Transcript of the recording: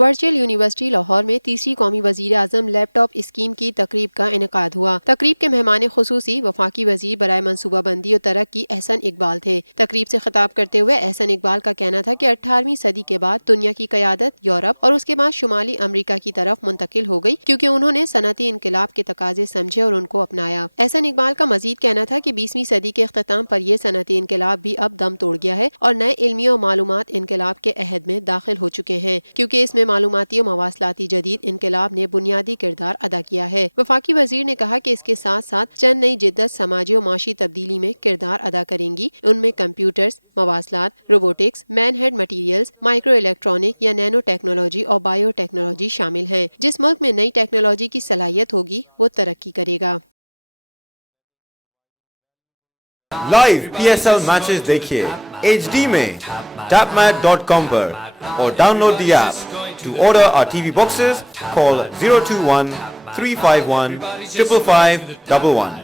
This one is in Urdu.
ورچوئل یونیورسٹی لاہور میں تیسری قومی وزیر اعظم لیپ ٹاپ اسکیم کی تقریب کا انعقاد ہوا۔ تقریب کے مہمان خصوصی وفاقی وزیر برائے منصوبہ بندی اور ترقی احسن اقبال تھے۔ تقریب سے خطاب کرتے ہوئے احسن اقبال کا کہنا تھا کہ 18ویں صدی کے بعد دنیا کی قیادت یورپ اور اس کے بعد شمالی امریکہ کی طرف منتقل ہو گئی، کیونکہ انہوں نے صنعتی انقلاب کے تقاضے سمجھے اور ان کو اپنایا۔ احسن اقبال کا مزید کہنا تھا کہ 20ویں صدی کے اختتام پر یہ صنعتی انقلاب بھی اب دم توڑ گیا ہے اور نئے علمی و معلومات انقلاب کے عہد میں داخل ہو چکے ہیں، کیونکہ اس میں معلوماتی و مواصلاتی جدید انقلاب نے بنیادی کردار ادا کیا ہے۔ وفاقی وزیر نے کہا کہ اس کے ساتھ ساتھ چند نئی جدت سماجی و معاشی تبدیلی میں کردار ادا کریں گی۔ ان میں کمپیوٹرز، مواصلات، روبوٹکس، مین ہیڈ مٹیریلز، مائکرو الیکٹرانک یا نینو ٹیکنالوجی اور بائیو ٹیکنالوجی شامل ہیں۔ جس ملک میں نئی ٹیکنالوجی کی صلاحیت ہوگی وہ ترقی کرے گا۔ Live P S L matches دیکھیے HD میں tapmat.com پر اور download the app. To order our TV boxes call 021 351 55511